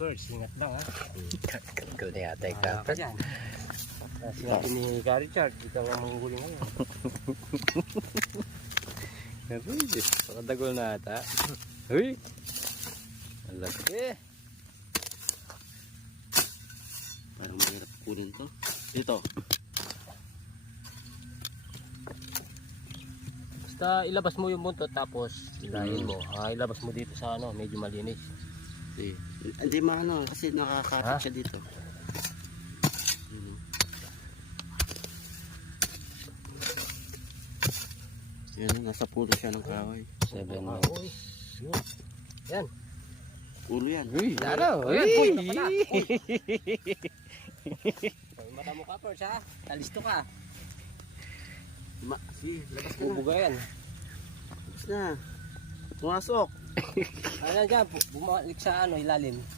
Kapers, ingat lang ha. Kagul na yata yung kapers. Sinabi ni Ka Richard, ikaw ang manghuli ngayon. Pakadagol na ata. Uy! Ang laki. Parang mahirap kunin to. Dito. Basta ilabas mo yung buntot tapos ilahin mo. Ilabas mo dito sa ano, medyo malinis. Hindi maano kasi nakakapit siya dito. Yan, nasa pulo siya ng kahoy. 7 Uy, yan. Ulo yan. Uy! Laro! Uy! Uy! Mata mo Kapers ha. Talisto ka. Sige, labas ka na. Bubuga yan. Labas na. Pumasok. Ayan dyan, bumalik sa ano, ilalim.